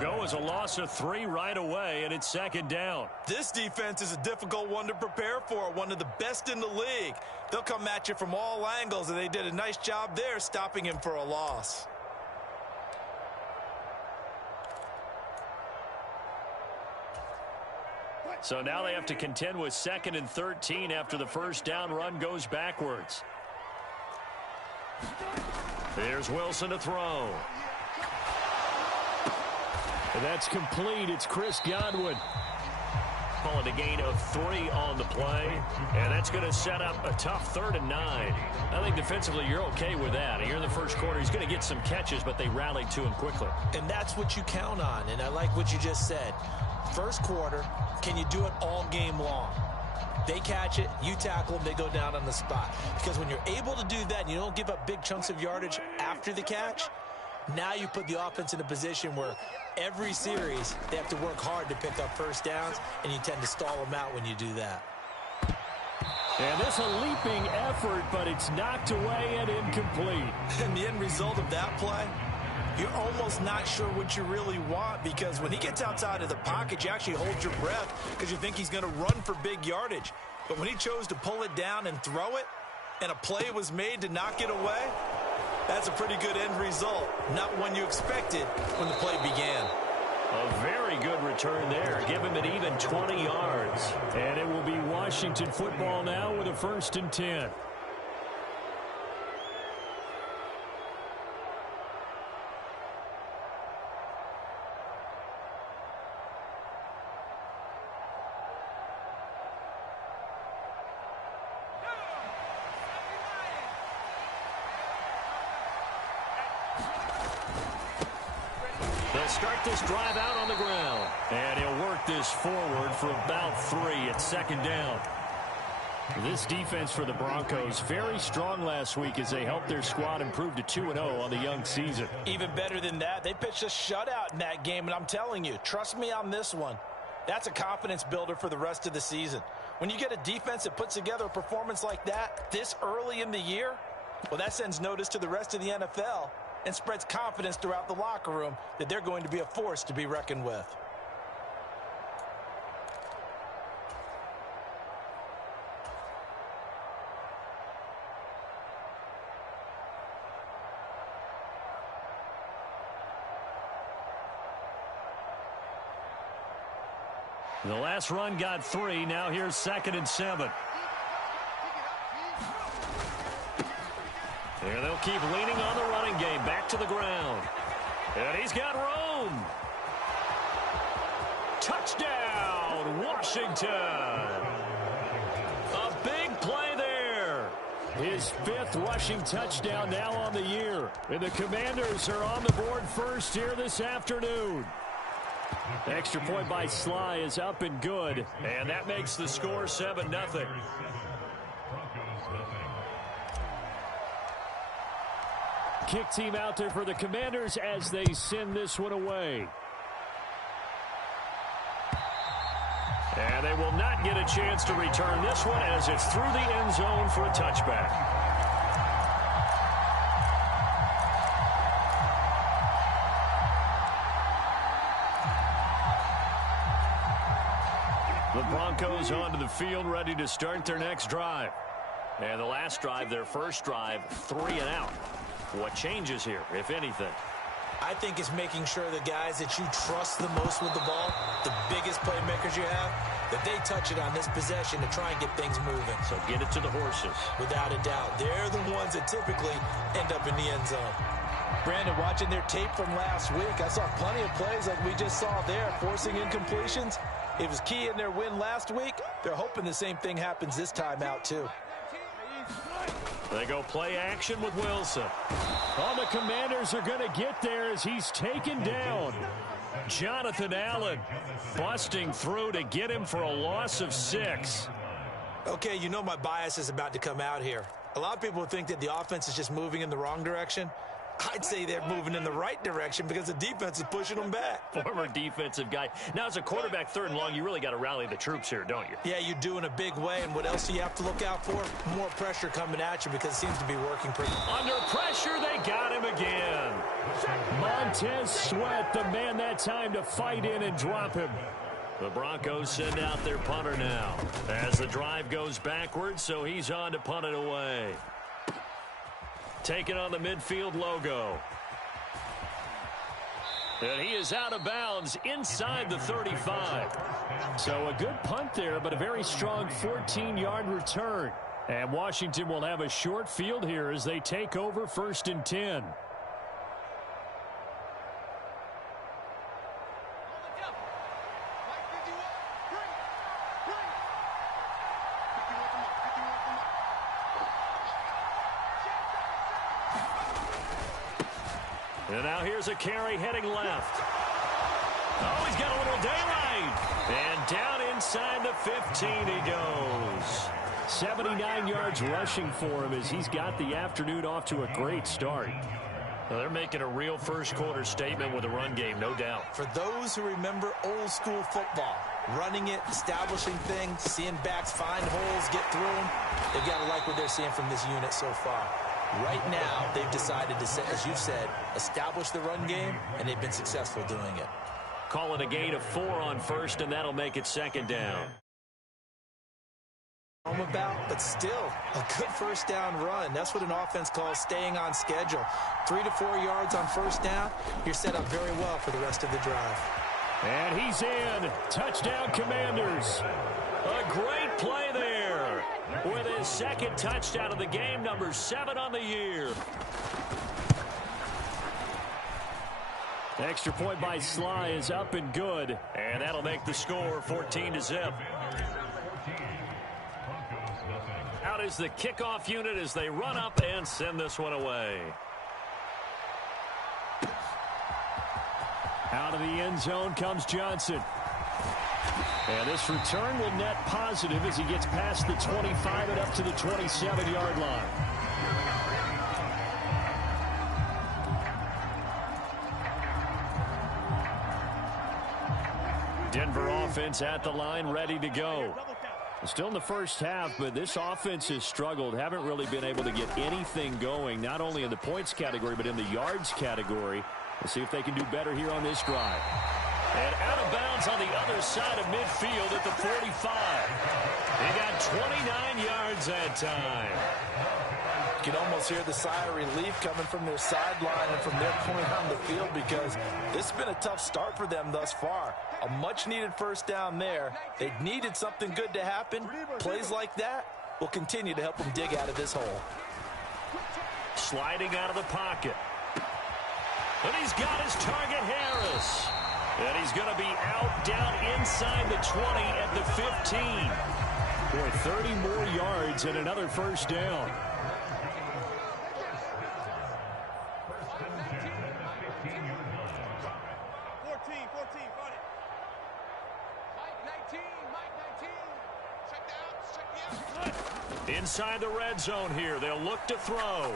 go as a loss of 3 right away, and it's second down. This defense is a difficult one to prepare for, one of the best in the league. They'll come at you from all angles, and they did a nice job there stopping him for a loss. So now they have to contend with 2nd and 13 after the first down run goes backwards. Here's Wilson to throw. And that's complete. It's Chris Godwin. Calling a gain of 3 on the play. And that's going to set up a tough 3rd and 9. I think defensively you're okay with that. Here in the first quarter, he's going to get some catches, but they rallied to him quickly. And that's what you count on, and I like what you just said. First quarter, can you do it all game long? They catch it, you tackle them, they go down on the spot. Because when you're able to do that and you don't give up big chunks of yardage after the catch, now you put the offense in a position where every series they have to work hard to pick up first downs, and you tend to stall them out when you do that. And this a leaping effort, but it's knocked away and incomplete. And the end result of that play, you're almost not sure what you really want, because when he gets outside of the pocket, you actually hold your breath because you think he's going to run for big yardage. But when he chose to pull it down and throw it, and a play was made to knock it away, that's a pretty good end result. Not one you expected when the play began. A very good return there. Give him an even 20 yards. And it will be Washington football now with a 1st and 10. Start this drive out on the ground. And he'll work this forward for about 3 at 2nd down. This defense for the Broncos, very strong last week as they helped their squad improve to 2-0 on the young season. Even better than that, they pitched a shutout in that game, and I'm telling you, trust me on this one. That's a confidence builder for the rest of the season. When you get a defense that puts together a performance like that this early in the year, well, that sends notice to the rest of the NFL and spreads confidence throughout the locker room that they're going to be a force to be reckoned with. The last run got 3. Now here's 2nd and 7. And they'll keep leaning on the running game. Back to the ground. And he's got room. Touchdown, Washington. A big play there. His 5th rushing touchdown now on the year. And the Commanders are on the board first here this afternoon. The extra point by Sly is up and good. And that makes the score 7-0. Kick team out there for the Commanders as they send this one away. And they will not get a chance to return this one as it's through the end zone for a touchback. The Broncos onto the field, ready to start their next drive. And the last drive, their first drive, 3 and out. What changes here, if anything? I think it's making sure the guys that you trust the most with the ball, the biggest playmakers you have, that they touch it on this possession to try and get things moving. So get it to the horses. Without a doubt. They're the ones that typically end up in the end zone. Brandon, watching their tape from last week, I saw plenty of plays like we just saw there, forcing incompletions. It was key in their win last week. They're hoping the same thing happens this time out, too. They go play action with Wilson. All the Commanders are going to get there as he's taken down. Jonathan Allen busting through to get him for a loss of 6. Okay, you know my bias is about to come out here. A lot of people think that the offense is just moving in the wrong direction. I'd say they're moving in the right direction because the defense is pushing them back. Former defensive guy. Now, as a quarterback, 3rd and long, you really got to rally the troops here, don't you? Yeah, you do in a big way. And what else do you have to look out for? More pressure coming at you because it seems to be working pretty well. Under pressure, they got him again. Montez Sweat, the man that time to fight in and drop him. The Broncos send out their punter now as the drive goes backwards, so he's on to punt it away. Taking on the midfield logo. And he is out of bounds inside the 35. So a good punt there, but a very strong 14-yard return. And Washington will have a short field here as they take over 1st and 10. And now here's a carry heading left. Oh, he's got a little daylight. And down inside the 15 he goes. 79 yards rushing for him as he's got the afternoon off to a great start. Well, they're making a real first-quarter statement with a run game, no doubt. For those who remember old-school football, running it, establishing things, seeing backs find holes, get through them, they've got to like what they're seeing from this unit so far. Right now, they've decided to, as you said, establish the run game, and they've been successful doing it. Call it a gain of 4 on 1st, and that'll make it 2nd down. About, but still a good 1st down run. That's what an offense calls staying on schedule. 3 to 4 yards on 1st down. You're set up very well for the rest of the drive. And he's in. Touchdown, Commanders. A great play there with his 2nd touchdown of the game, number 7 on the year. The extra point by Sly is up and good. And that'll make the score 14-0. Out is the kickoff unit as they run up and send this one away. Out of the end zone comes Johnson. And this return will net positive as he gets past the 25 and up to the 27-yard line. Denver offense at the line, ready to go. Still in the first half, but this offense has struggled. Haven't really been able to get anything going, not only in the points category, but in the yards category. We'll see if they can do better here on this drive. And out of bounds on the other side of midfield at the 45. They got 29 yards that time. You can almost hear the sigh of relief coming from their sideline and from their point on the field because this has been a tough start for them thus far. A much-needed 1st down there. They needed something good to happen. Plays like that will continue to help them dig out of this hole. Sliding out of the pocket. And he's got his target, Harris. And he's going to be out down inside the 20 at the 15. Boy, 30 more yards and another 1st down. Inside the red zone here. They'll look to throw.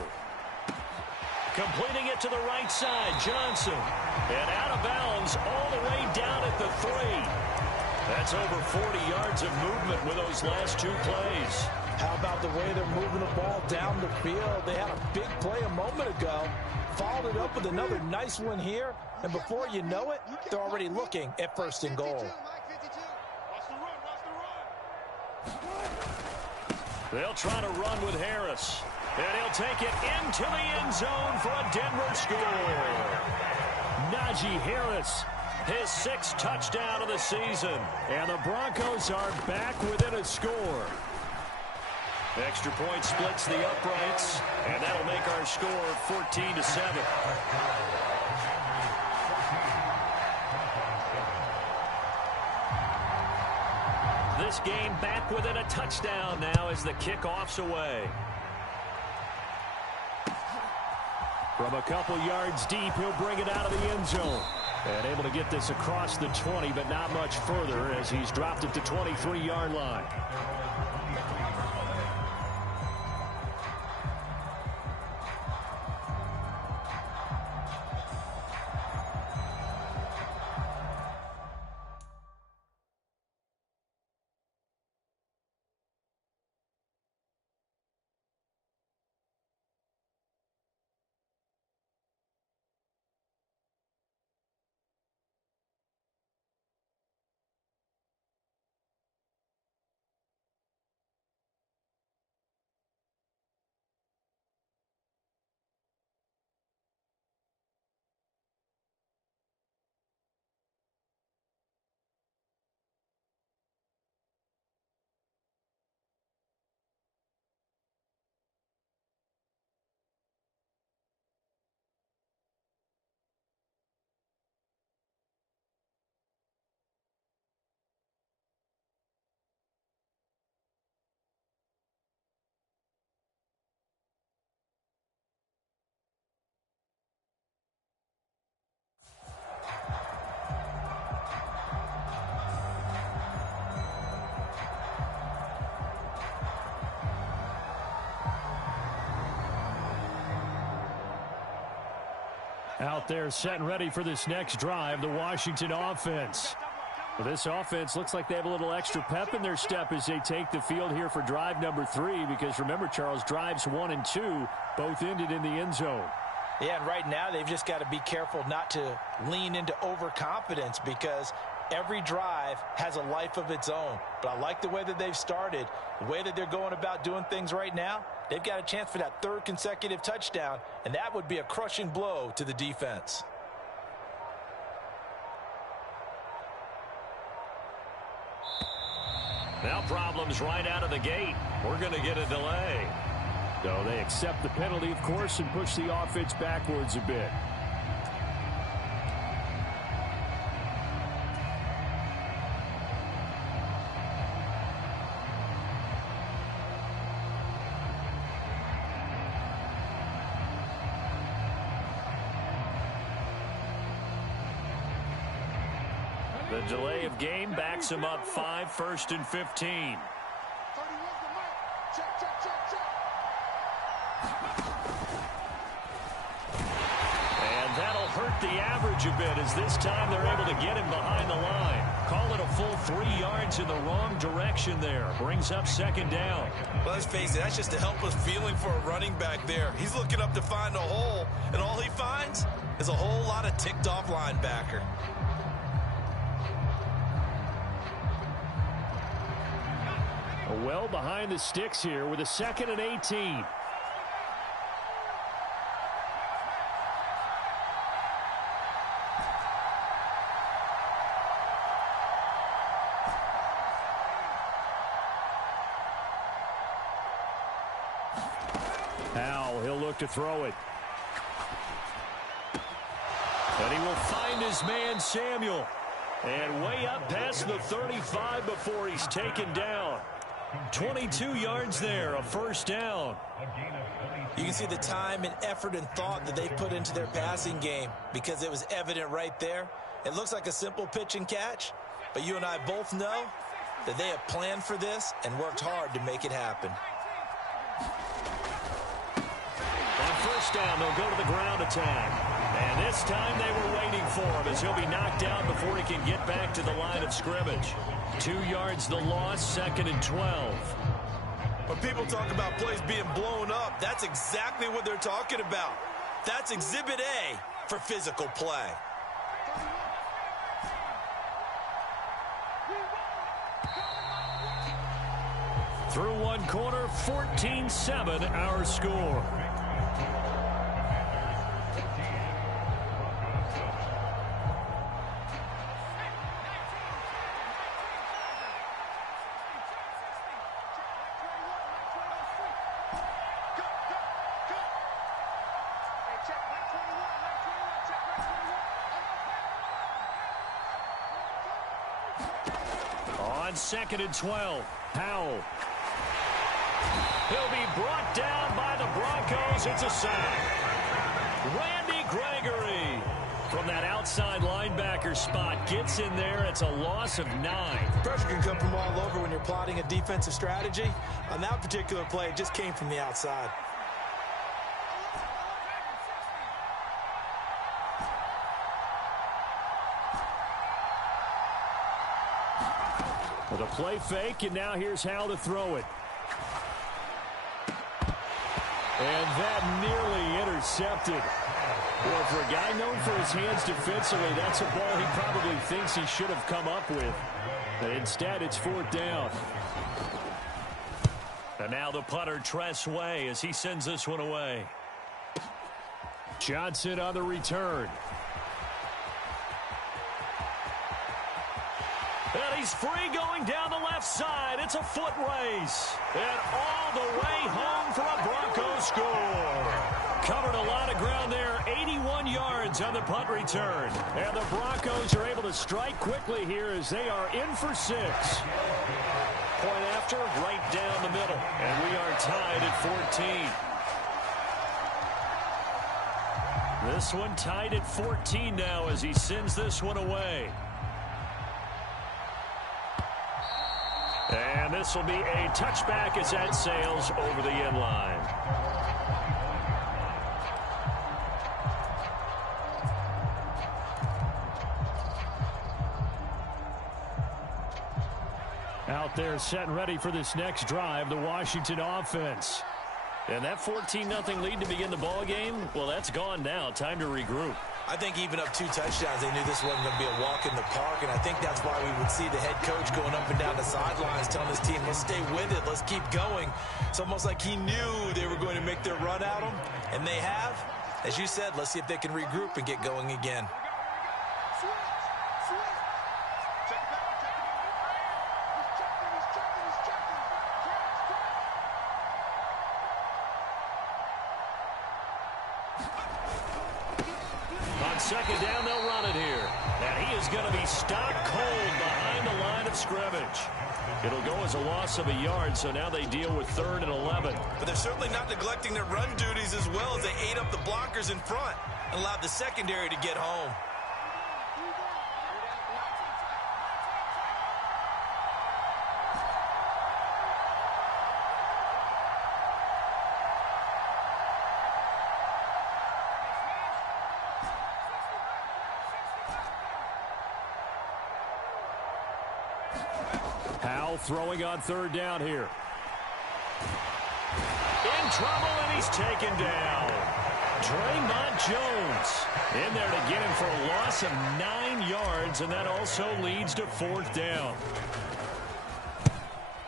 Completing it to the right side, Johnson. And out of bounds all the way down at the 3. That's over 40 yards of movement with those last 2 plays. How about the way they're moving the ball down the field? They had a big play a moment ago. Followed it up with another nice one here. And before you know it, they're already looking at 1st and goal. They'll try to run with Harris. And he'll take it into the end zone for a Denver score. Najee Harris, his 6th touchdown of the season. And the Broncos are back within a score. Extra point splits the uprights, and that'll make our score 14-7. This game back within a touchdown now as the kickoff's away. From a couple yards deep, he'll bring it out of the end zone. And able to get this across the 20, but not much further as he's dropped it to 23-yard line. Out there set and ready for this next drive, the Washington offense. Well, this offense looks like they have a little extra pep in their step as they take the field here for drive number 3, because remember, Charles, drives 1 and 2 both ended in the end zone. Yeah, and right now they've just got to be careful not to lean into overconfidence, because every drive has a life of its own. But I like the way that they've started, the way that they're going about doing things right now. They've got a chance for that 3rd consecutive touchdown, and that would be a crushing blow to the defense. Now problems right out of the gate. We're going to get a delay. So they accept the penalty, of course, and push the offense backwards a bit. The delay of game backs him up 5, 1st and 15. And that'll hurt the average a bit, as this time they're able to get him behind the line. Call it a full 3 yards in the wrong direction there. Brings up 2nd down. Well, let's face it, that's just a helpless feeling for a running back there. He's looking up to find a hole, and all he finds is a whole lot of ticked-off linebacker. Well behind the sticks here with a 2nd and 18. Howell, he'll look to throw it. And he will find his man Samuel. And way up past the 35 before he's taken down. 22 yards there, a 1st down. You can see the time and effort and thought that they put into their passing game, because it was evident right there. It looks like a simple pitch and catch, but you and I both know that they have planned for this and worked hard to make it happen. On 1st down, they'll go to the ground attack. And this time they were waiting for him, as he'll be knocked down before he can get back to the line of scrimmage. 2 yards the loss, 2nd and 12. When people talk about plays being blown up, that's exactly what they're talking about. That's Exhibit A for physical play. Through one quarter, 14-7 our score. On 2nd and 12, Howell. He'll be brought down by the Broncos. It's a sack. Randy Gregory from that outside linebacker spot gets in there. It's a loss of 9. Pressure can come from all over when you're plotting a defensive strategy. On that particular play, it just came from the outside. With a play fake, and now here's how to throw it. And that nearly intercepted. Well, for a guy known for his hands defensively, that's a ball he probably thinks he should have come up with. But instead, it's 4th down. And now the punter, Tress Way, as he sends this one away. Johnson on the return. And he's free going down the left side. It's a foot race. And all the way home for a Broncos score. Covered a lot of ground there. 81 yards on the punt return. And the Broncos are able to strike quickly here as they are in for 6. Point after, right down the middle. And we are tied at 14. This one tied at 14 now as he sends this one away. And this will be a touchback as that sails over the end line. Out there set and ready for this next drive, the Washington offense. And that 14-0 lead to begin the ball game, well, that's gone now. Time to regroup. I think even up 2 touchdowns, they knew this wasn't going to be a walk in the park, and I think that's why we would see the head coach going up and down the sidelines telling his team, let's stay with it, let's keep going. It's almost like he knew they were going to make their run at him, and they have. As you said, let's see if they can regroup and get going again. Second down, they'll run it here. And he is going to be stopped cold behind the line of scrimmage. It'll go as a loss of a yard, so now they deal with 3rd and 11. But they're certainly not neglecting their run duties as well as they ate up the blockers in front and allowed the secondary to get home. Throwing on 3rd down here. In trouble, and he's taken down. Draymond Jones in there to get him for a loss of 9 yards, and that also leads to 4th down.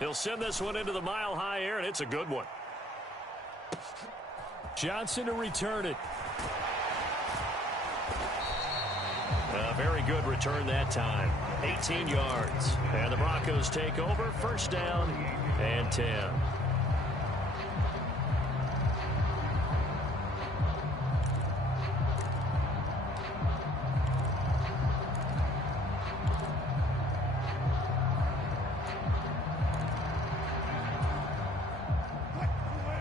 He'll send this one into the mile-high air, and it's a good one. Johnson to return it. A very good return that time. 18 yards. And the Broncos take over. 1st down and 10.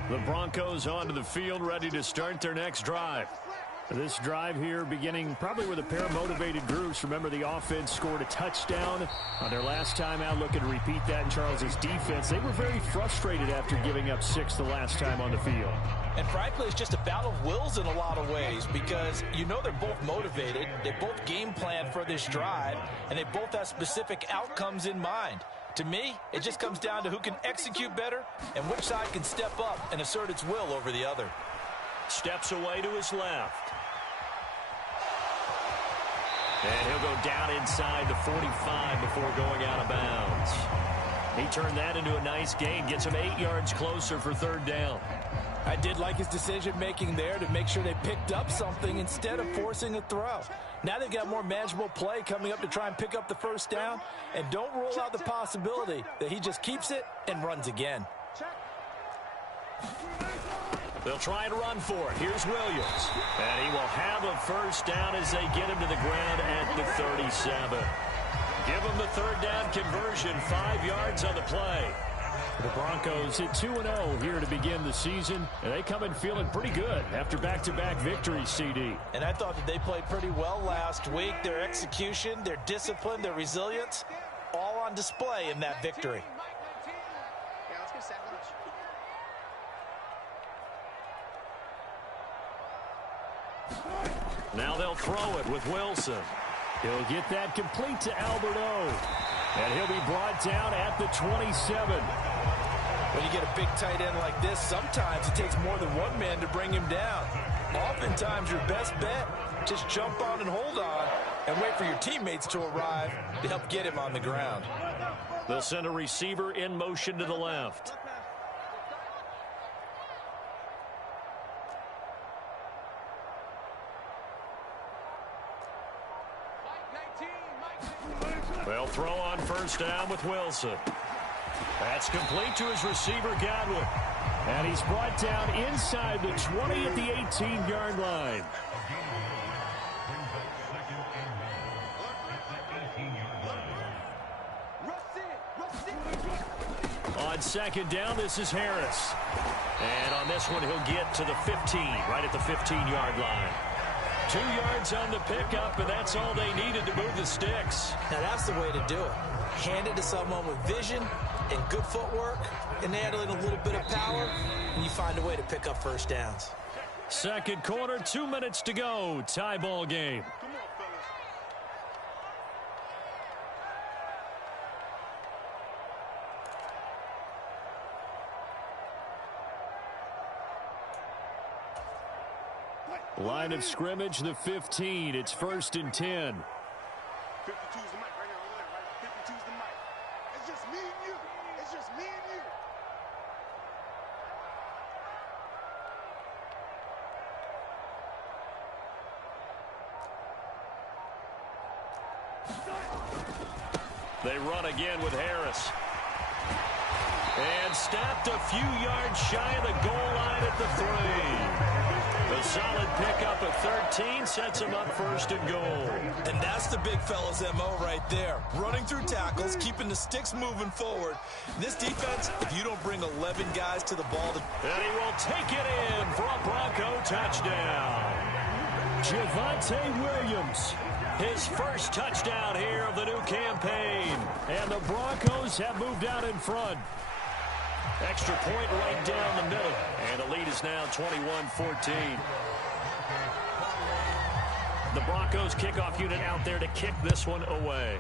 The Broncos onto the field, ready to start their next drive. This drive here beginning probably with a pair of motivated groups. Remember, the offense scored a touchdown on their last time out, looking to repeat that in Charles's defense. They were very frustrated after giving up 6 the last time on the field. And frankly, it's just a battle of wills in a lot of ways because you know they're both motivated. They both game plan for this drive, and they both have specific outcomes in mind. To me, it just comes down to who can execute better and which side can step up and assert its will over the other. Steps away to his left. And he'll go down inside the 45 before going out of bounds. He turned that into a nice gain, gets him 8 yards closer for 3rd down. I did like his decision-making there to make sure they picked up something instead of forcing a throw. Now they've got more manageable play coming up to try and pick up the 1st down, and don't rule out the possibility that he just keeps it and runs again. They'll try and run for it. Here's Williams. And he will have a 1st down as they get him to the ground at the 37. Give him the 3rd down conversion, 5 yards on the play. The Broncos hit 2-0 here to begin the season, and they come in feeling pretty good after back-to-back victories, CD. And I thought that they played pretty well last week. Their execution, their discipline, their resilience, all on display in that victory. Now they'll throw it with Wilson. He'll get that complete to Albert O. And he'll be brought down at the 27. When you get a big tight end like this, sometimes it takes more than one man to bring him down. Oftentimes your best bet, just jump on and hold on and wait for your teammates to arrive to help get him on the ground. They'll send a receiver in motion to the left. They'll throw on 1st down with Wilson. That's complete to his receiver, Godwin. And he's brought down inside the 20 at the 18-yard line. On 2nd down, this is Harris. And on this one, he'll get to the 15, right at the 15-yard line. 2 yards on the pickup, and that's all they needed to move the sticks. Now that's the way to do it. Hand it to someone with vision and good footwork, and add in a little bit of power, and you find a way to pick up 1st downs. 2nd quarter, 2 minutes to go. Tie ball game. Line of scrimmage, the 15. It's 1st and 10. 52's the mic right now, over there, right? 52's the mic. It's just me and you. It's just me and you. They run again with Harris. And stopped a few yards shy of the goal line at the 3. A solid pickup at 13 sets him up 1st and goal. And that's the big fella's MO right there. Running through tackles, keeping the sticks moving forward. This defense, if you don't bring 11 guys to the ball. And he will take it in for a Bronco touchdown. Javonte Williams. His first touchdown here of the new campaign. And the Broncos have moved out in front. Extra point right down the middle. And the lead is now 21-14. The Broncos kickoff unit out there to kick this one away.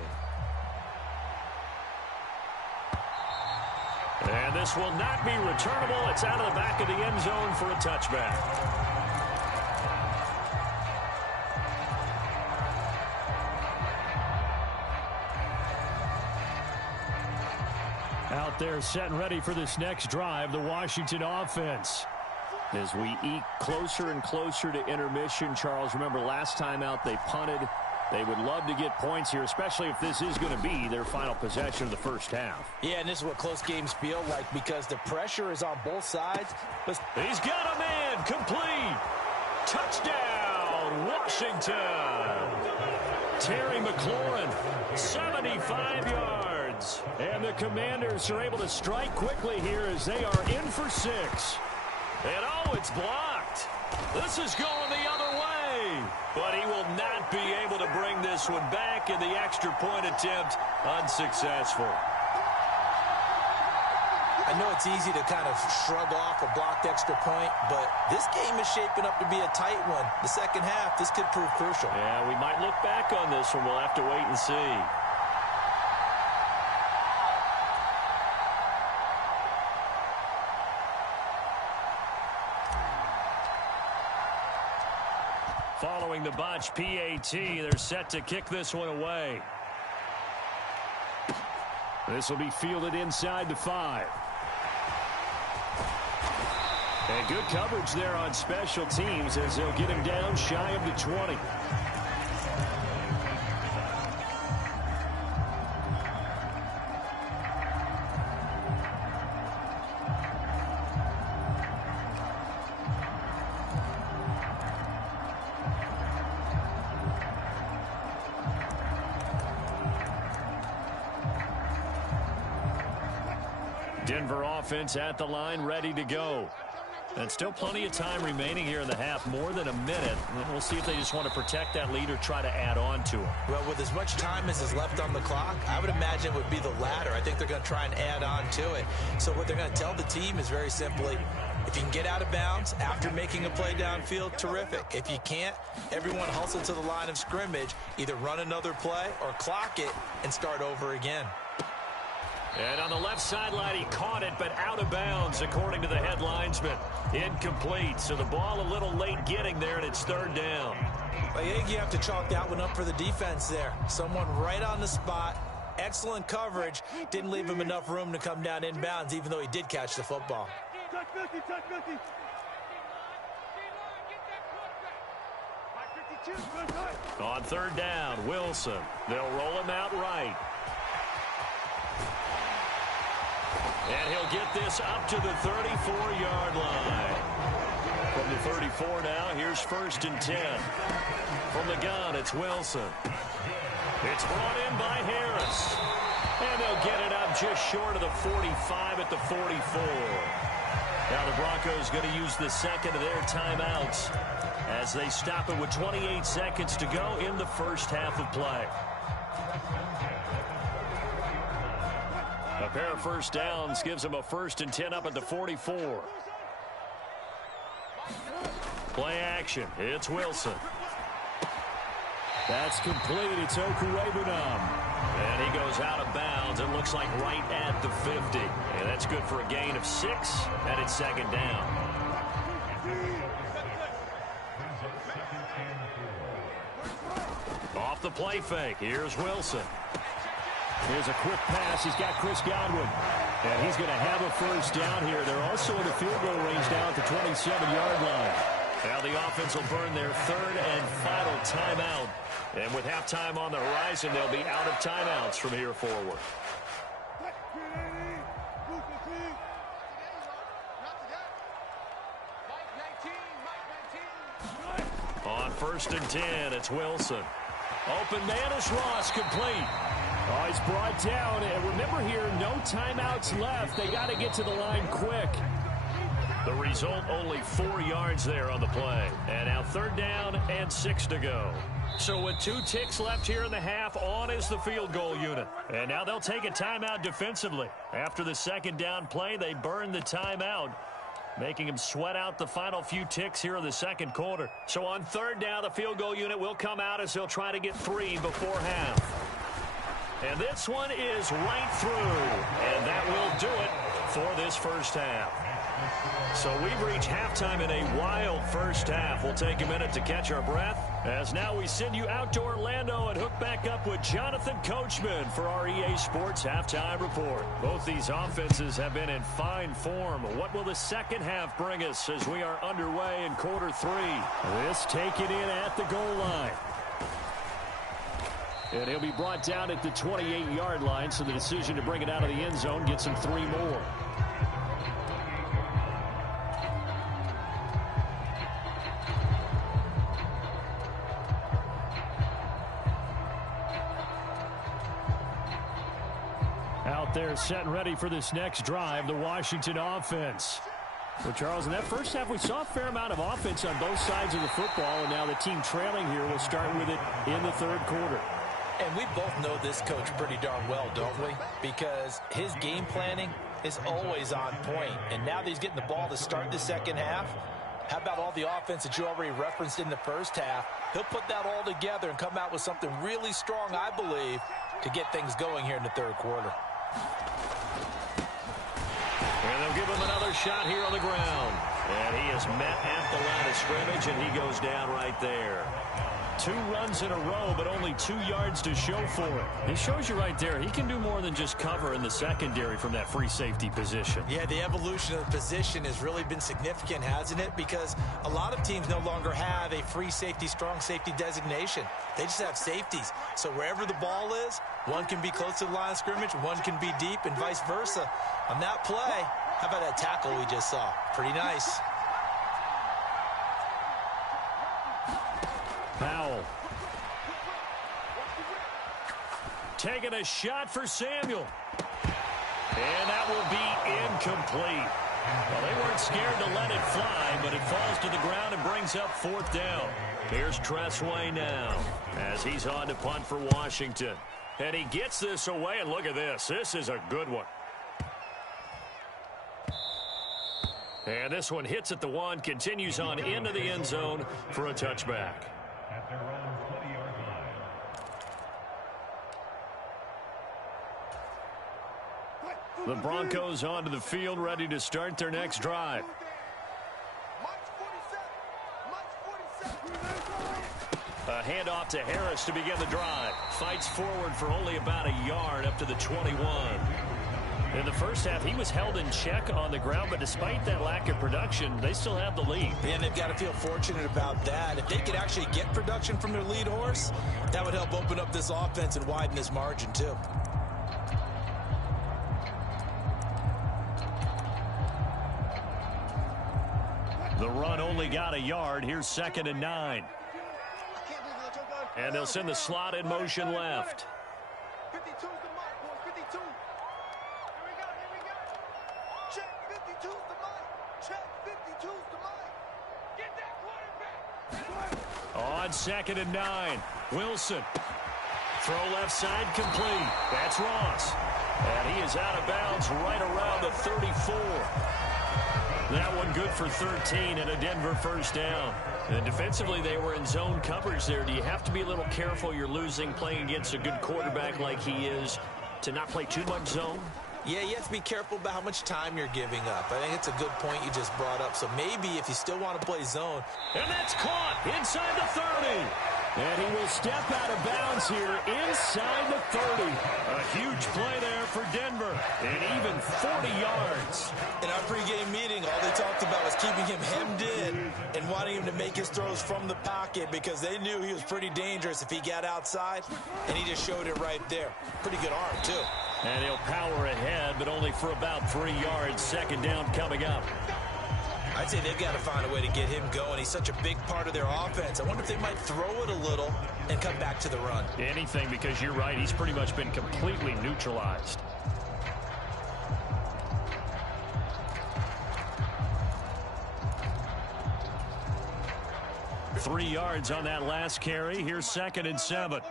And this will not be returnable. It's out of the back of the end zone for a touchback. Out there set and ready for this next drive, the Washington offense. As we eke closer and closer to intermission, Charles, remember last time out they punted. They would love to get points here, especially if this is going to be their final possession of the first half. Yeah, and this is what close games feel like because the pressure is on both sides. He's got a man, complete. Touchdown, Washington. Terry McLaurin, 75 yards. And the Commanders are able to strike quickly here as they are in for 6. And oh, it's blocked. This is going the other way. But he will not be able to bring this one back, and the extra point attempt unsuccessful. I know it's easy to kind of shrug off a blocked extra point, but this game is shaping up to be a tight one. The second half, this could prove crucial. Yeah, we might look back on this one. We'll have to wait and see. Following the botch PAT, they're set to kick this one away. This will be fielded inside the 5. And good coverage there on special teams as they'll get him down shy of the 20. Denver offense at the line, ready to go. And still plenty of time remaining here in the half, more than a minute. And we'll see if they just want to protect that lead or try to add on to it. Well, with as much time as is left on the clock, I would imagine it would be the latter. I think they're going to try and add on to it. So what they're going to tell the team is very simply, if you can get out of bounds after making a play downfield, terrific. If you can't, everyone hustle to the line of scrimmage, either run another play or clock it and start over again. And on the left sideline, he caught it, but out of bounds, according to the head linesman. Incomplete, so the ball a little late getting there, and it's 3rd down. I think you have to chalk that one up for the defense there. Someone right on the spot, excellent coverage, didn't leave him enough room to come down inbounds, even though he did catch the football. Touch 50, touch 50. On 3rd down, Wilson. They'll roll him out right. And he'll get this up to the 34-yard line. From the 34 now, here's 1st and 10. From the gun, it's Wilson. It's brought in by Harris. And they'll get it up just short of the 45 at the 44. Now the Broncos going to use the second of their timeouts as they stop it with 28 seconds to go in the first half of play. A pair of first downs gives them a 1st and 10 up at the 44. Play action. It's Wilson. That's complete. It's Okurebunom. And he goes out of bounds. It looks like right at the 50. And that's good for a gain of 6. And it's 2nd down. play fake. Here's Wilson. Here's a quick pass. He's got Chris Godwin. And he's going to have a first down here. They're also in the field goal range now at the 27-yard line. Now the offense will burn their third and final timeout. And with halftime on the horizon, they'll be out of timeouts from here forward. On 1st and 10, it's Wilson. Open man is Ross, complete. Oh, he's brought down. And remember here, no timeouts left. They got to get to the line quick. The result, only 4 yards there on the play. And now 3rd down and 6 to go. So with 2 ticks left here in the half, on is the field goal unit. And now they'll take a timeout defensively. After the 2nd down play, they burn the timeout, making them sweat out the final few ticks here in the 2nd quarter. So on 3rd down, the field goal unit will come out as they'll try to get 3 before half. And this one is right through. And that will do it for this first half. So we've reached halftime in a wild first half. We'll take a minute to catch our breath, as now we send you out to Orlando and hook back up with Jonathan Coachman for our EA Sports Halftime Report. Both these offenses have been in fine form. What will the second half bring us as we are underway in quarter 3? This taken in at the goal line. And he'll be brought down at the 28-yard line, so the decision to bring it out of the end zone gets him 3 more. Out there set and ready for this next drive, the Washington offense. Well, Charles, in that first half, we saw a fair amount of offense on both sides of the football, and now the team trailing here will start with it in the 3rd quarter. And we both know this coach pretty darn well, don't we? Because his game planning is always on point. And now that he's getting the ball to start the second half, how about all the offense that you already referenced in the first half? He'll put that all together and come out with something really strong, I believe, to get things going here in the 3rd quarter. And they'll give him another shot here on the ground. And he is met at the line of scrimmage, and he goes down right there. 2 runs in a row, but only 2 yards to show for it. It shows you right there, he can do more than just cover in the secondary from that free safety position. Yeah, the evolution of the position has really been significant, hasn't it? Because a lot of teams no longer have a free safety, strong safety designation. They just have safeties. So wherever the ball is, one can be close to the line of scrimmage, one can be deep, and vice versa. On that play, how about that tackle we just saw? Pretty nice. Powell. Taking a shot for Samuel. And that will be incomplete. Well, they weren't scared to let it fly, but it falls to the ground and brings up 4th down. Here's Tressway now as he's on to punt for Washington. And he gets this away, and look at this. This is a good one. And this one hits at the 1, continues on into the end zone for a touchback. The Broncos onto the field, ready to start their next drive. A handoff to Harris to begin the drive. Fights forward for only about a yard up to the 21. In the first half, he was held in check on the ground, but despite that lack of production, they still have the lead. And they've got to feel fortunate about that. If they could actually get production from their lead horse, that would help open up this offense and widen this margin, too. The run only got a yard. Here's 2nd and 9. And they'll send the slot in motion left. 52's the mark, boys. 52. Here we go. Check 52's the mark. Check 52's the mark. Get that quarterback. On 2nd and 9. Wilson. Throw left side complete. That's Ross. And he is out of bounds right around the 34. That one good for 13 and a Denver first down. And defensively, they were in zone coverage there. Do you have to be a little careful? You're losing playing against a good quarterback like he is to not play too much zone? Yeah, you have to be careful about how much time you're giving up. I think it's a good point you just brought up. So maybe if you still want to play zone. And that's caught inside the 30. And he will step out of bounds here inside the 30. A huge play there for Denver. And even 40 yards. In our pregame meeting, all they talked about was keeping him hemmed in and wanting him to make his throws from the pocket because they knew he was pretty dangerous if he got outside, and he just showed it right there. Pretty good arm, too. And he'll power ahead, but only for about 3 yards. Second down coming up. I'd say they've got to find a way to get him going. He's such a big part of their offense. I wonder if they might throw it a little and come back to the run. Anything, because you're right. He's pretty much been completely neutralized. Three yards on that last carry. Here's 2nd and 7.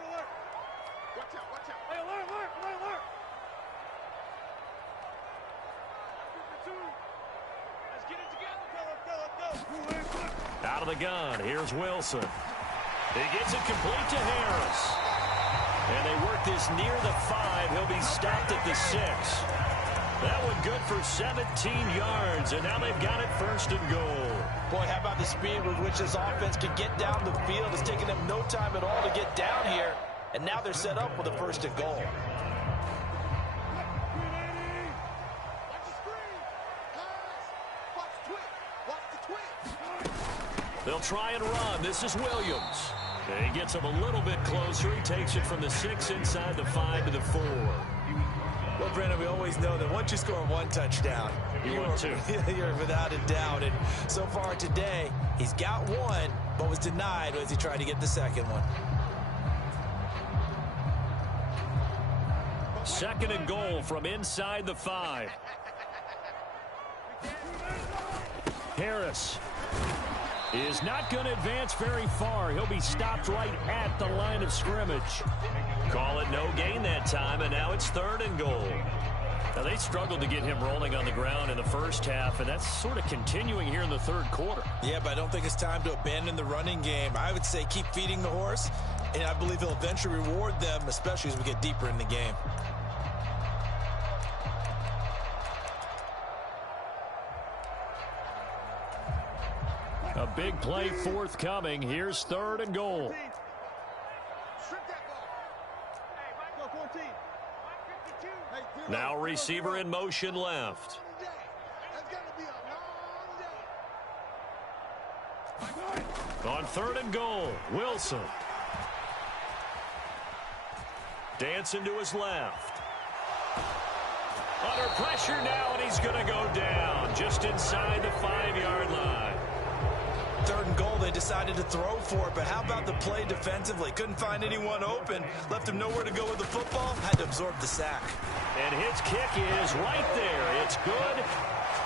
Out of the gun, here's Wilson. He gets it complete to Harris. And they work this near the 5. He'll be stopped at the 6. That one good for 17 yards, and now they've got it 1st and goal. Boy, how about the speed with which this offense can get down the field? It's taken them no time at all to get down here, and now they're set up with a 1st and goal. They'll try and run. This is Williams. He gets him a little bit closer. He takes it from the 6 inside the 5 to the 4. Well, Brandon, we always know that once you score one touchdown, you're without a doubt. And so far today, he's got one, but was denied as he tried to get the second one. 2nd and goal from inside the 5. Harris is not going to advance very far. He'll be stopped right at the line of scrimmage. Call it no gain that time, and now it's 3rd and goal. Now, they struggled to get him rolling on the ground in the first half, and that's sort of continuing here in the 3rd quarter. Yeah, but I don't think it's time to abandon the running game. I would say keep feeding the horse, and I believe he'll eventually reward them, especially as we get deeper in the game. A big play forthcoming. Here's 3rd and goal. Now receiver in motion left. On 3rd and goal, Wilson. Dancing to his left. Under pressure now, and he's going to go down just inside the 5-yard line. 3rd and goal, they decided to throw for it, but how about the play defensively? Couldn't find anyone open, left him nowhere to go with the football, had to absorb the sack. And his kick is right there. It's good.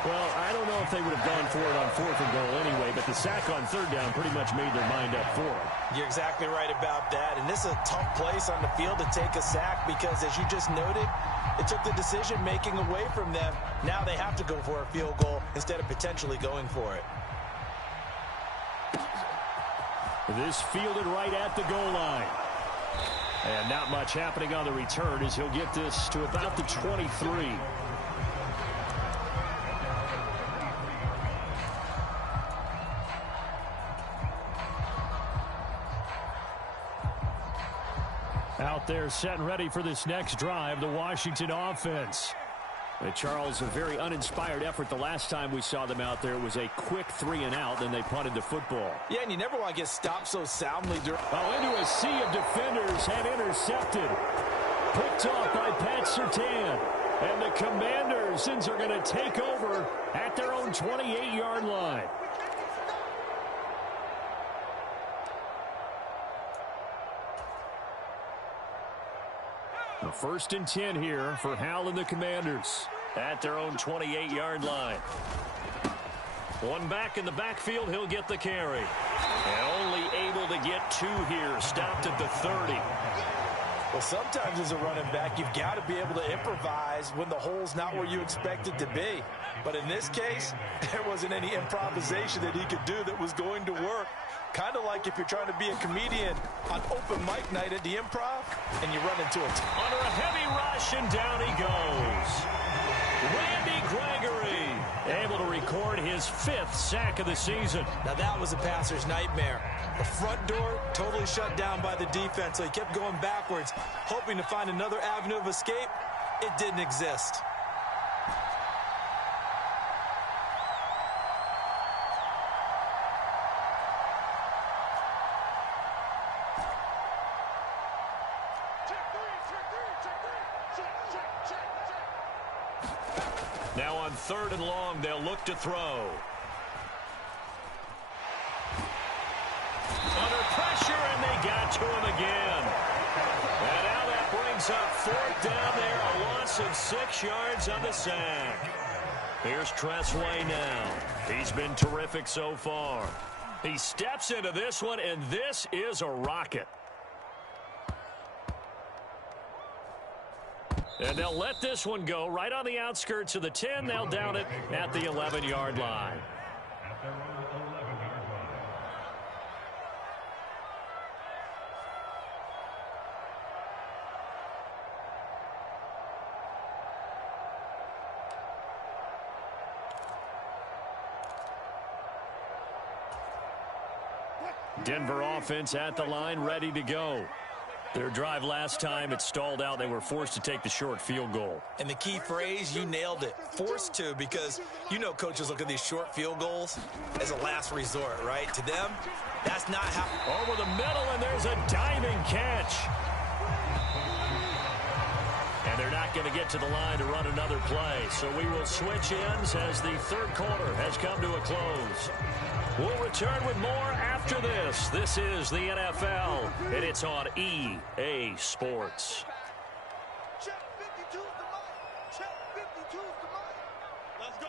Well, I don't know if they would have gone for it on 4th and goal anyway, but the sack on 3rd down pretty much made their mind up for it. You're exactly right about that, and this is a tough place on the field to take a sack because, as you just noted, it took the decision-making away from them. Now they have to go for a field goal instead of potentially going for it. This fielded right at the goal line. And not much happening on the return as he'll get this to about the 23. Out there set and ready for this next drive, the Washington offense. Charles, a very uninspired effort the last time we saw them out there. It was a quick 3-and-out, then they punted the football. Yeah, and you never want to get stopped so soundly. Into a sea of defenders and intercepted. Picked off by Pat Surtain. And the Commanders are going to take over at their own 28-yard line. The 1st and 10 here for Hal and the Commanders at their own 28-yard line. One back in the backfield, he'll get the carry. And only able to get 2 here, stopped at the 30. Well, sometimes as a running back, you've got to be able to improvise when the hole's not where you expect it to be. But in this case, there wasn't any improvisation that he could do that was going to work. Kind of like if you're trying to be a comedian on open mic night at the Improv and you run into it. Under a heavy rush, and down he goes. Randy Gregory able to record his 5th sack of the season. Now that was a passer's nightmare. The front door totally shut down by the defense, so he kept going backwards, hoping to find another avenue of escape. It didn't exist. Now on 3rd and long, they'll look to throw. Under pressure, and they got to him again. And now that brings up 4th down there, a loss of 6 yards on the sack. Here's Tressway now. He's been terrific so far. He steps into this one, and this is a rocket. And they'll let this one go right on the outskirts of the 10. They'll down it at the 11-yard line. Denver offense at the line, ready to go. Their drive last time, it stalled out. They were forced to take the short field goal. And the key phrase, you nailed it. Forced to, because you know coaches look at these short field goals as a last resort, right? To them, that's not how. Over the middle, and there's a diving catch. And they're not going to get to the line to run another play. So we will switch ends as the 3rd quarter has come to a close. We'll return with more after this. This is the NFL, and it's on EA Sports. Check 52's the mic. Check 52's the mic. Let's go,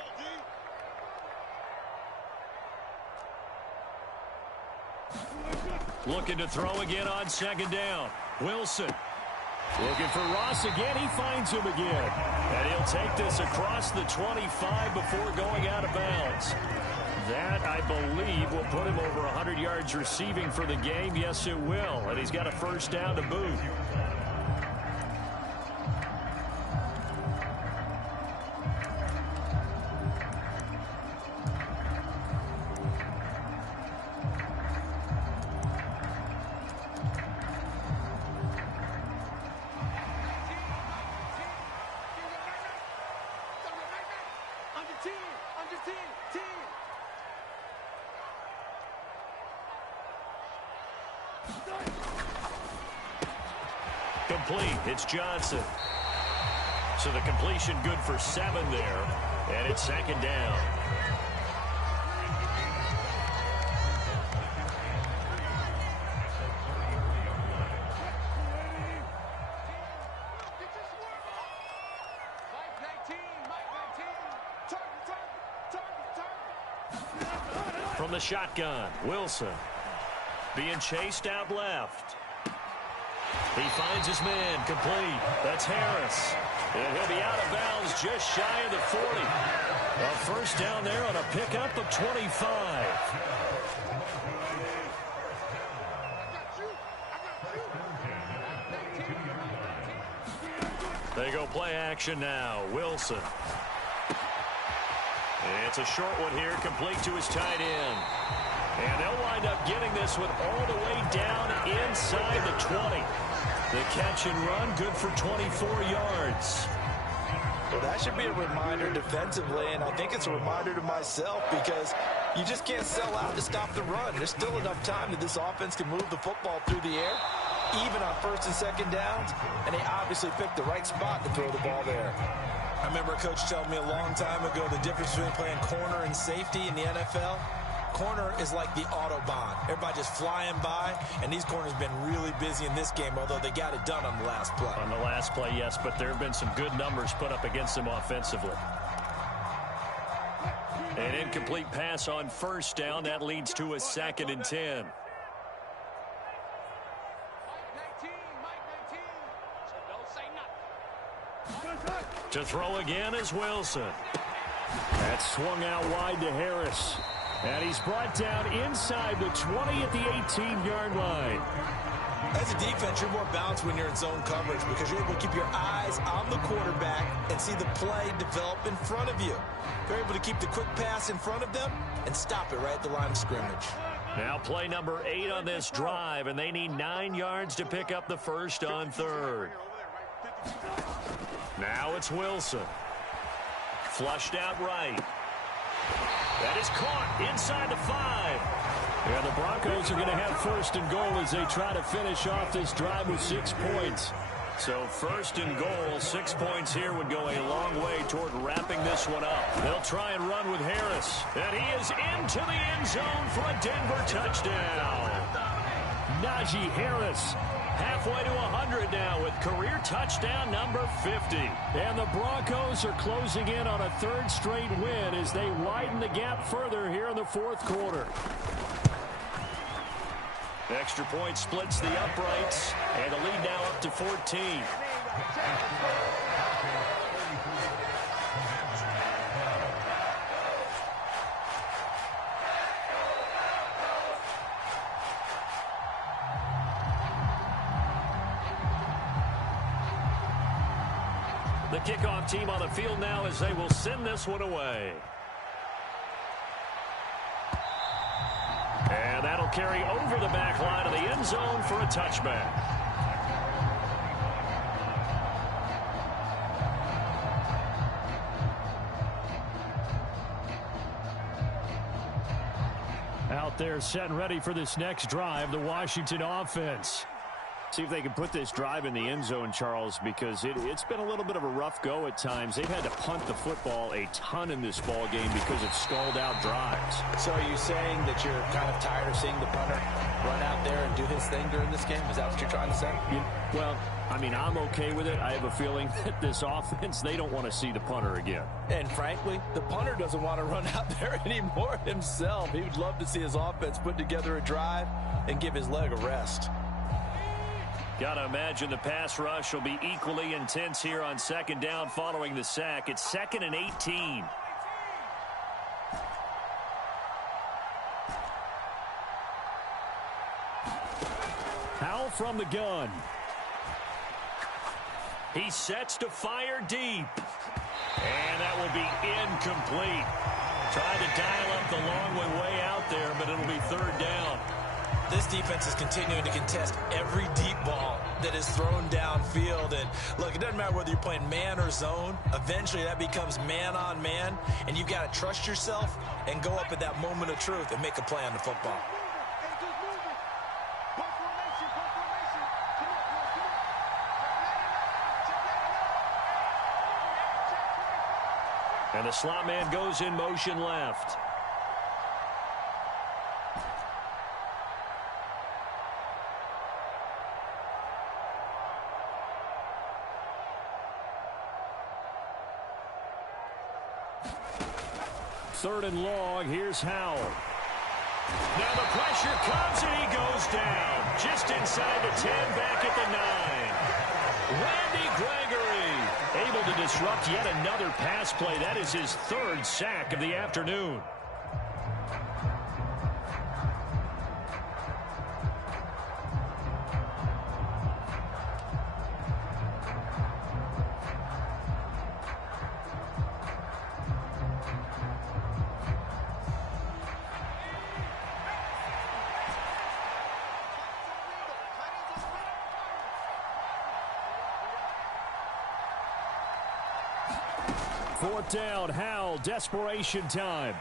D. Looking to throw again on 2nd down. Wilson. Looking for Ross again. He finds him again. And he'll take this across the 25 before going out of bounds. That, I believe, will put him over 100 yards receiving for the game. Yes, it will. And he's got a 1st down to boot. Complete. It's Johnson. So the completion good for 7 there. And it's 2nd down. From the shotgun, Wilson. Being chased out left. He finds his man, complete. That's Harris. And he'll be out of bounds just shy of the 40. A 1st down there on a pickup of 25. They go play action now. Wilson. It's a short one here, complete to his tight end. And they'll wind up getting this one all the way down inside the 20. The catch and run, good for 24 yards. Well, that should be a reminder defensively, and I think it's a reminder to myself because you just can't sell out to stop the run. There's still enough time that this offense can move the football through the air, even on 1st and 2nd downs, and they obviously picked the right spot to throw the ball there. I remember a coach telling me a long time ago the difference between playing corner and safety in the NFL. Corner is like the Autobahn. Everybody just flying by, and these corners have been really busy in this game, although they got it done on the last play. On the last play, yes, but there have been some good numbers put up against them offensively. An incomplete pass on 1st down. That leads to a 2nd and 10. To throw again is Wilson. That's swung out wide to Harris. And he's brought down inside the 20 at the 18-yard line. As a defense, you're more balanced when you're in zone coverage because you're able to keep your eyes on the quarterback and see the play develop in front of you. You're able to keep the quick pass in front of them and stop it right at the line of scrimmage. Now play number 8 on this drive, and they need 9 yards to pick up the first on third. Now it's Wilson. Flushed out right. That is caught inside the 5. And the Broncos are going to have first and goal as they try to finish off this drive with 6 points. So first and goal, 6 points here would go a long way toward wrapping this one up. They'll try and run with Harris. And he is into the end zone for a Denver touchdown. Najee Harris halfway to 100 now with career touchdown number 50. And the Broncos are closing in on a 3rd straight win as they widen the gap further here in the 4th quarter. Extra point splits the uprights, and the lead now up to 14. The kickoff team on the field now as they will send this one away. And that'll carry over the back line of the end zone for a touchback. Out there set and ready for this next drive, the Washington offense. See if they can put this drive in the end zone, Charles, because it's been a little bit of a rough go at times. They've had to punt the football a ton in this ball game because of stalled-out drives. So are you saying that you're kind of tired of seeing the punter run out there and do his thing during this game? Is that what you're trying to say? Well, I mean, I'm okay with it. I have a feeling that this offense, they don't want to see the punter again. And frankly, the punter doesn't want to run out there anymore himself. He would love to see his offense put together a drive and give his leg a rest. Got to imagine the pass rush will be equally intense here on 2nd down following the sack. It's 2nd and 18. Howell from the gun. He sets to fire deep. And that will be incomplete. Trying to dial up the long way out there, but it'll be 3rd down. This defense is continuing to contest every deep ball that is thrown downfield. And look, it doesn't matter whether you're playing man or zone. Eventually that becomes man on man. And you've got to trust yourself and go up at that moment of truth and make a play on the football. And the slot man goes in motion left. Third and long. Here's Howell. Now the pressure comes and he goes down. Just inside the 10, back at the 9. Randy Gregory able to disrupt yet another pass play. That is his 3rd sack of the afternoon. Fourth down, Howell, desperation time.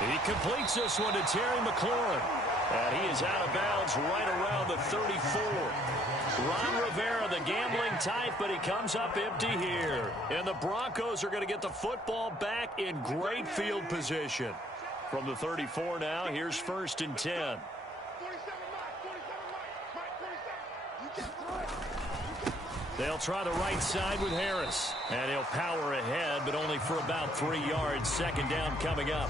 He completes this one to Terry McLaurin. And he is out of bounds right around the 34. Ron Rivera, the gambling type, but he comes up empty here. And the Broncos are going to get the football back in great field position. From the 34 now, here's 1st and 10. They'll try the right side with Harris. And he'll power ahead, but only for about 3 yards. 2nd down coming up.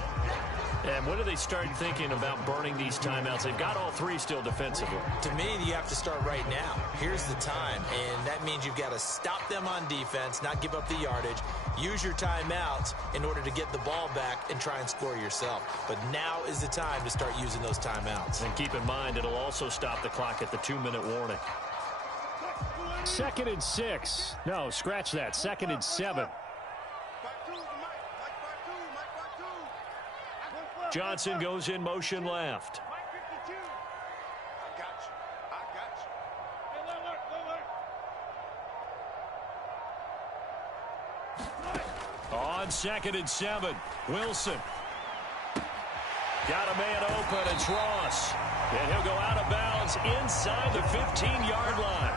And when do they start thinking about burning these timeouts? They've got all three still defensively. To me, you have to start right now. Here's the time, and that means you've got to stop them on defense, not give up the yardage, use your timeouts in order to get the ball back and try and score yourself. But now is the time to start using those timeouts. And keep in mind, it'll also stop the clock at the 2-minute warning. 2nd and 6. No, scratch that. 2nd and 7. Johnson goes in motion left. On 2nd and 7, Wilson. Got a man open, it's Ross. And he'll go out of bounds inside the 15-yard line.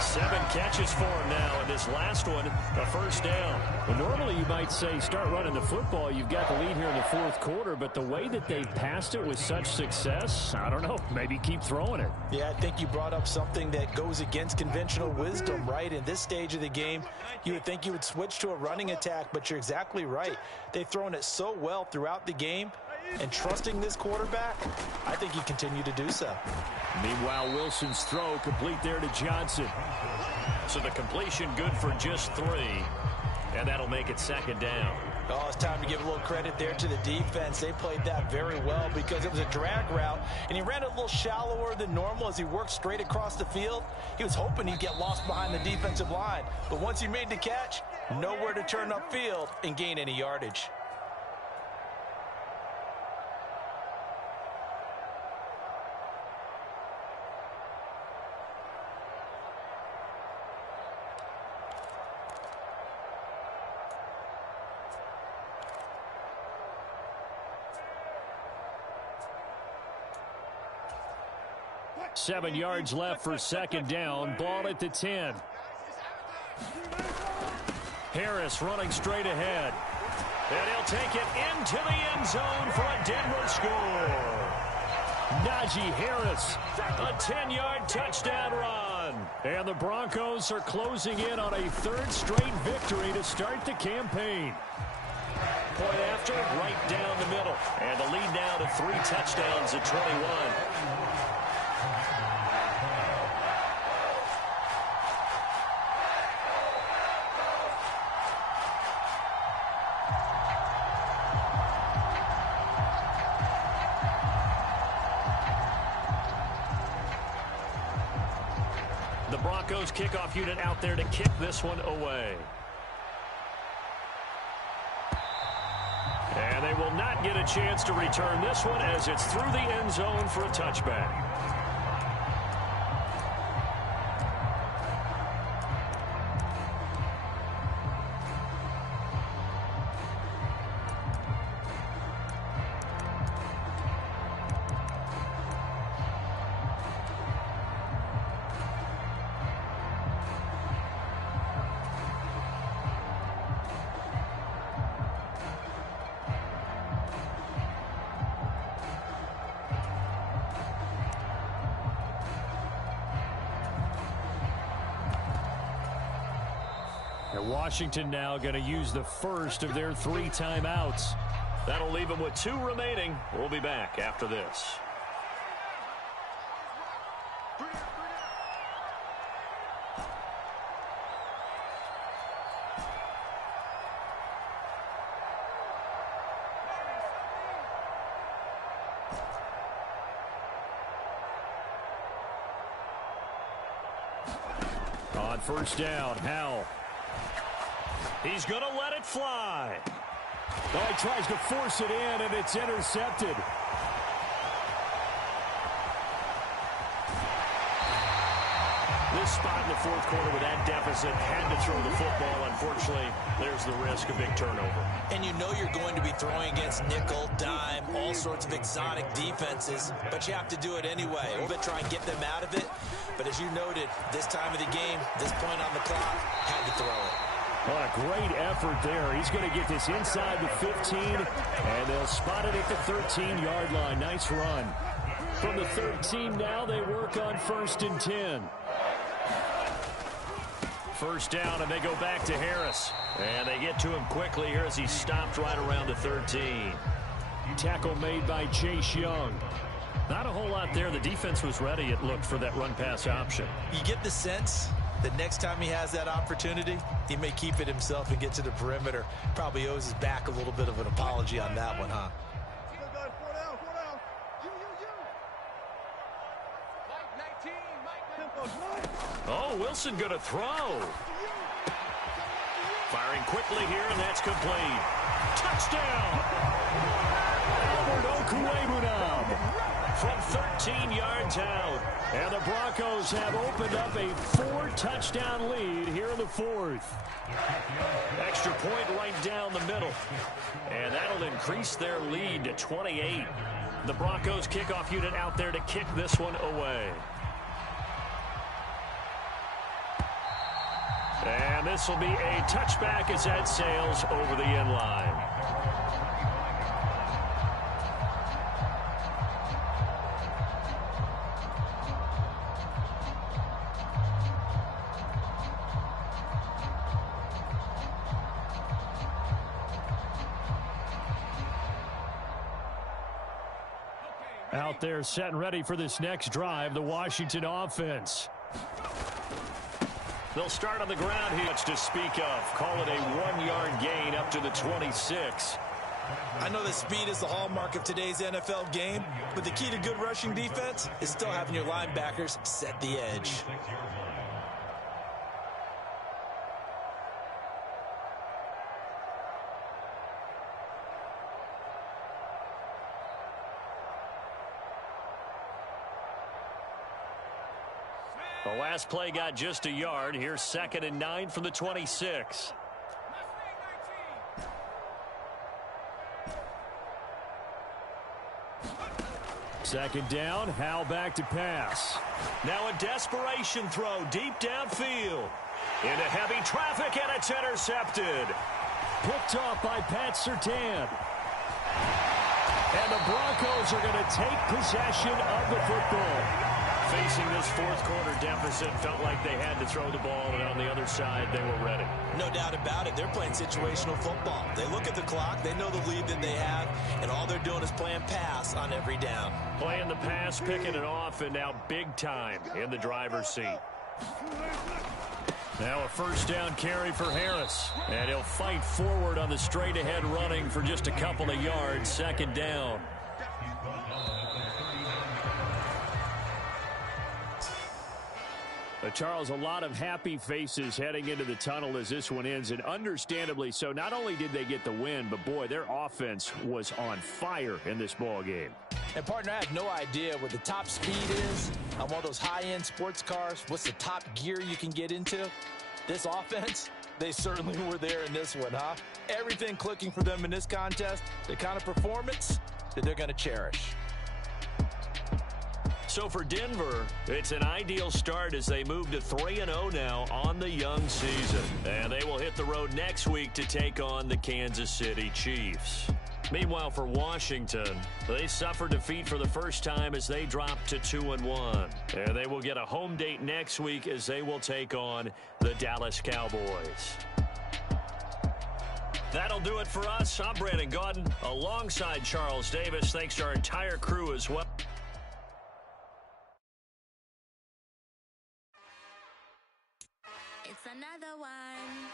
7 catches for him now, and this last one, a first down. Well, normally you might say start running the football. You've got the lead here in the 4th quarter, but the way that they passed it with such success, I don't know, maybe keep throwing it. Yeah, I think you brought up something that goes against conventional wisdom, right? In this stage of the game, you would think you would switch to a running attack, but you're exactly right. They've thrown it so well throughout the game, and trusting this quarterback, I think you continue to do so. Meanwhile, Wilson's throw complete there to Johnson. So the completion good for just 3, and that'll make it 2nd down. Oh, it's time to give a little credit there to the defense. They played that very well because it was a drag route, and he ran a little shallower than normal as he worked straight across the field. He was hoping he'd get lost behind the defensive line, but once he made the catch, nowhere to turn upfield and gain any yardage. Seven yards left for 2nd down. Ball at the 10. Harris running straight ahead. And he'll take it into the end zone for a Denver score. Najee Harris. A 10-yard touchdown run. And the Broncos are closing in on a 3rd straight victory to start the campaign. Point after, right down the middle. And the lead now to 3 touchdowns at 21. The Broncos kickoff unit out there to kick this one away. And they will not get a chance to return this one as it's through the end zone for a touchback. Washington now going to use the first of their 3 timeouts. That'll leave them with 2 remaining. We'll be back after this. On first down, Howell. He's going to let it fly. Oh, he tries to force it in, and it's intercepted. This spot in the 4th quarter with that deficit, had to throw the football. Unfortunately, there's the risk of big turnover. And you know you're going to be throwing against nickel, dime, all sorts of exotic defenses, but you have to do it anyway. But try and get them out of it. But as you noted, this time of the game, this point on the clock, had to throw it. What a great effort there. He's going to get this inside the 15, and they'll spot it at the 13-yard line. Nice run. From the 13 now, they work on 1st and 10. First down, and they go back to Harris. And they get to him quickly here as he stopped right around the 13. Tackle made by Chase Young. Not a whole lot there. The defense was ready, it looked, for that run-pass option. You get the sense that next time he has that opportunity, he may keep it himself and get to the perimeter. Probably owes his back a little bit of an apology on that one, huh? Oh, Wilson going to throw. Firing quickly here, and that's complete. Touchdown! Albert Okwuegbunam from 13 yards out. And the Broncos have opened up a 4-touchdown lead here in the fourth. Extra point right down the middle. And that'll increase their lead to 28. The Broncos kickoff unit out there to kick this one away. And this will be a touchback as that sails over the end line. Out there set and ready for this next drive, the Washington offense. They'll start on the ground here. Much to speak of. Call it a 1-yard gain up to the 26. I know that speed is the hallmark of today's NFL game, but the key to good rushing defense is still having your linebackers set the edge. The last play got just a yard. Here's 2nd and 9 from the 26. Second down, Howell back to pass. Now a desperation throw deep downfield. Into heavy traffic, and it's intercepted. Picked off by Pat Surtain. And the Broncos are going to take possession of the football. Facing this fourth quarter deficit, felt like they had to throw the ball, and on the other side, they were ready. No doubt about it. They're playing situational football. They look at the clock, they know the lead that they have, and all they're doing is playing pass on every down. Playing the pass, picking it off, and now big time in the driver's seat. Now a first down carry for Harris. And he'll fight forward on the straight-ahead running for just a couple of yards. 2nd down. Charles, a lot of happy faces heading into the tunnel as this one ends, and understandably so. Not only did they get the win, but boy, their offense was on fire in this ball game. And partner, I have no idea what the top speed is on one of those high-end sports cars. What's the top gear you can get into? This offense, they certainly were there in this one, huh? Everything clicking for them in this contest, the kind of performance that they're going to cherish. So for Denver, it's an ideal start as they move to 3-0 now on the young season. And they will hit the road next week to take on the Kansas City Chiefs. Meanwhile, for Washington, they suffered defeat for the first time as they dropped to 2-1. And they will get a home date next week as they will take on the Dallas Cowboys. That'll do it for us. I'm Brandon Gaudin alongside Charles Davis. Thanks to our entire crew as well. It's another one.